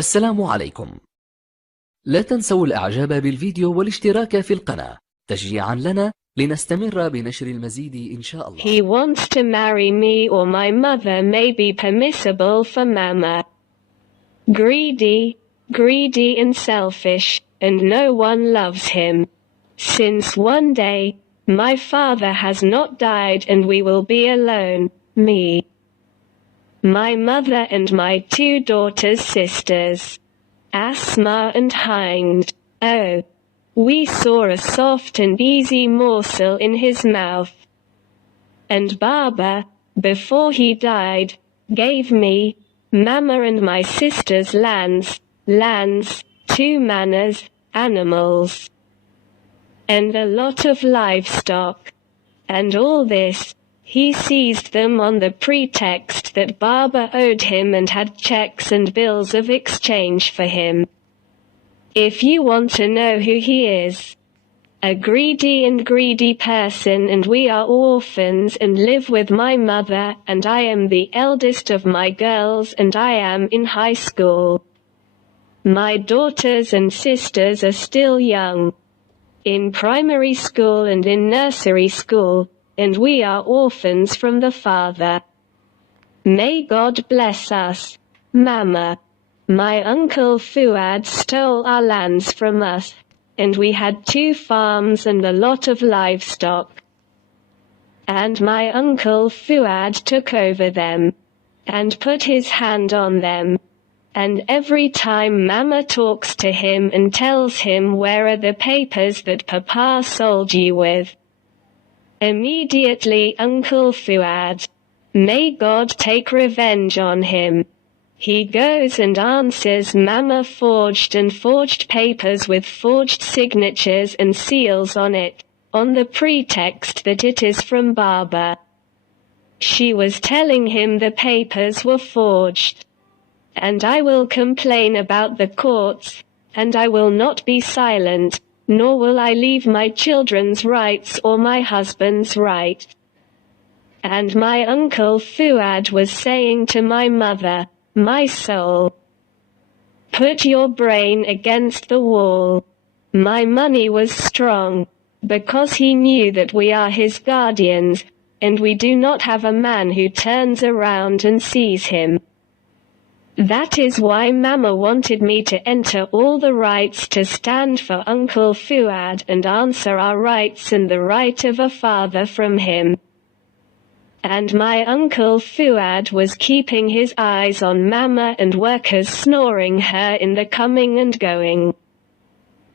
السلام عليكم. لا تنسوا الإعجاب بالفيديو والاشتراك في القناة تشجيعا لنا لنستمر بنشر المزيد إن شاء الله. He wants to marry me or my mother may be permissible for Mama. Greedy and selfish, and no one loves him. Since one day, my father has not died and we will be alone, me, my mother and my 2 daughters' sisters, Asma and Hind. Oh, we saw a soft and easy morsel in his mouth. And Baba, before he died, gave me, Mama and my sisters lands, 2 manors, animals, and a lot of livestock. And all this, he seized them on the pretext that Baba owed him and had checks and bills of exchange for him. If you want to know who he is, a greedy person, and we are orphans and live with my mother, and I am the eldest of my girls and I am in high school. My daughters and sisters are still young, in primary school and in nursery school, and we are orphans from the father. May God bless us, Mama. My uncle Fuad stole our lands from us, and we had 2 farms and a lot of livestock. And my uncle Fuad took over them, and put his hand on them. And every time Mama talks to him and tells him where are the papers that Papa sold you with, immediately Uncle Fuad, may God take revenge on him, he goes and answers Mama forged papers with forged signatures and seals on it, on the pretext that it is from Baba. She was telling him the papers were forged. And I will complain about the courts, and I will not be silent, nor will I leave my children's rights or my husband's right. And my uncle Fuad was saying to my mother, my soul, put your brain against the wall. My money was strong, because he knew that we are his guardians, and we do not have a man who turns around and sees him. That is why Mama wanted me to enter all the rights to stand for Uncle Fuad and answer our rights and the right of a father from him. And my uncle Fuad was keeping his eyes on Mama and workers snoring her in the coming and going.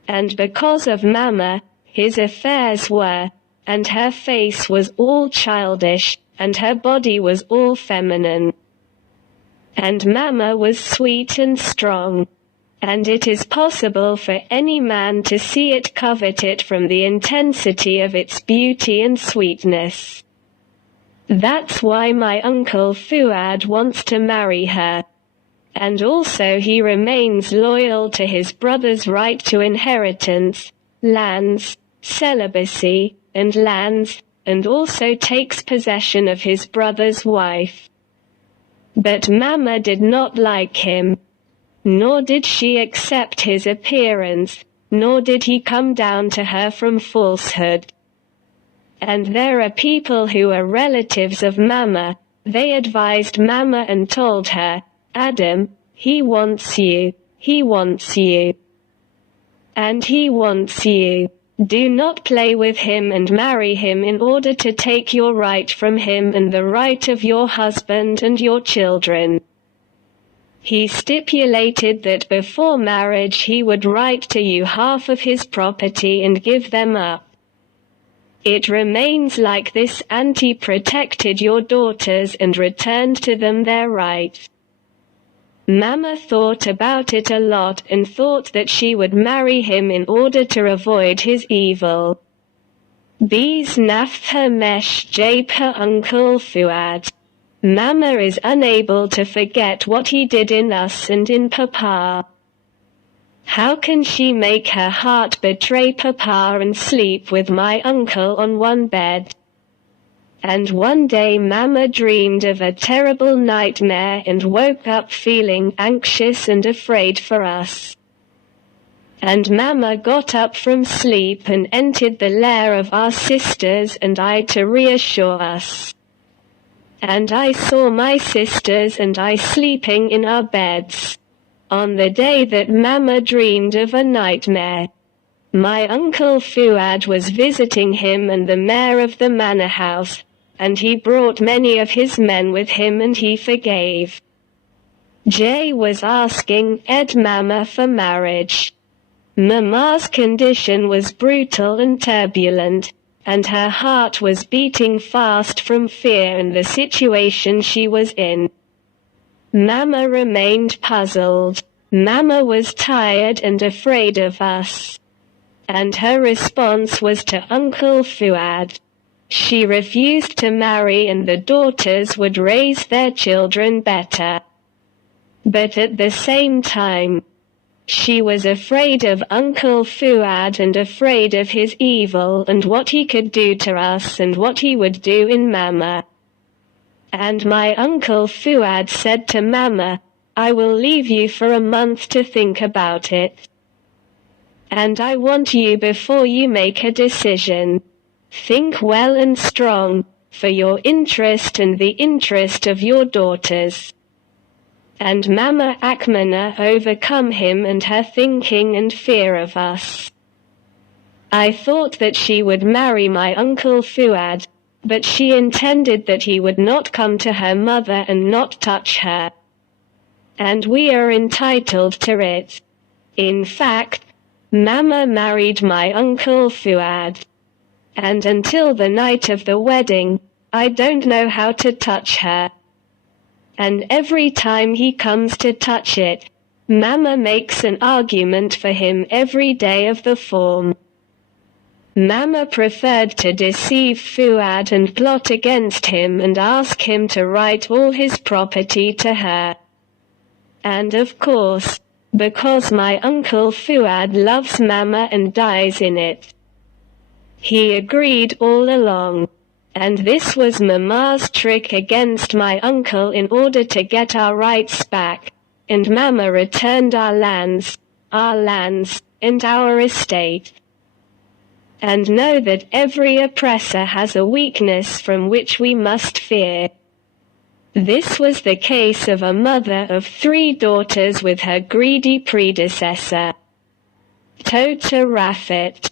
And because of Mama, his affairs were, and her face was all childish, and her body was all feminine. And Mama was sweet and strong, and it is possible for any man to see it, covet it from the intensity of its beauty and sweetness. That's why my uncle Fuad wants to marry her. And also he remains loyal to his brother's right to inheritance, lands, celibacy, and lands, and also takes possession of his brother's wife. But Mama did not like him, nor did she accept his appearance, nor did he come down to her from falsehood. And there are people who are relatives of Mama, they advised Mama and told her, Adam, he wants you, and he wants you. Do not play with him and marry him in order to take your right from him and the right of your husband and your children. He stipulated that before marriage he would write to you half of his property and give them up. It remains like this until he protected your daughters and returned to them their right. Mama thought about it a lot and thought that she would marry him in order to avoid his evil. Bees naf her mesh jape her uncle Fuad. Mama is unable to forget what he did in us and in Papa. How can she make her heart betray Papa and sleep with my uncle on one bed? And one day Mama dreamed of a terrible nightmare and woke up feeling anxious and afraid for us. And Mama got up from sleep and entered the lair of our sisters and I to reassure us. And I saw my sisters and I sleeping in our beds. On the day that Mama dreamed of a nightmare, my uncle Fuad was visiting him and the mayor of the manor house, and he brought many of his men with him and he forgave. Jay was asking Ed Mama for marriage. Mama's condition was brutal and turbulent, and her heart was beating fast from fear and the situation she was in. Mama remained puzzled. Mama was tired and afraid of us. And her response was to Uncle Fuad. She refused to marry and the daughters would raise their children better. But at the same time, she was afraid of Uncle Fuad and afraid of his evil and what he could do to us and what he would do in Mama. And my Uncle Fuad said to Mama, I will leave you for a month to think about it. And I want you before you make a decision. Think well and strong, for your interest and the interest of your daughters. And Mama Akmana overcome him and her thinking and fear of us. I thought that she would marry my Uncle Fuad, but she intended that he would not come to her mother and not touch her. And we are entitled to it. In fact, Mama married my Uncle Fuad. And until the night of the wedding, I don't know how to touch her. And every time he comes to touch it, Mama makes an argument for him every day of the form. Mama preferred to deceive Fuad and plot against him and ask him to write all his property to her. And of course, because my Uncle Fuad loves Mama and dies in it. He agreed all along. And this was Mama's trick against my uncle in order to get our rights back, and Mama returned our lands, and our estate. And know that every oppressor has a weakness from which we must fear. This was the case of a mother of 3 daughters with her greedy predecessor, Tota Rafet.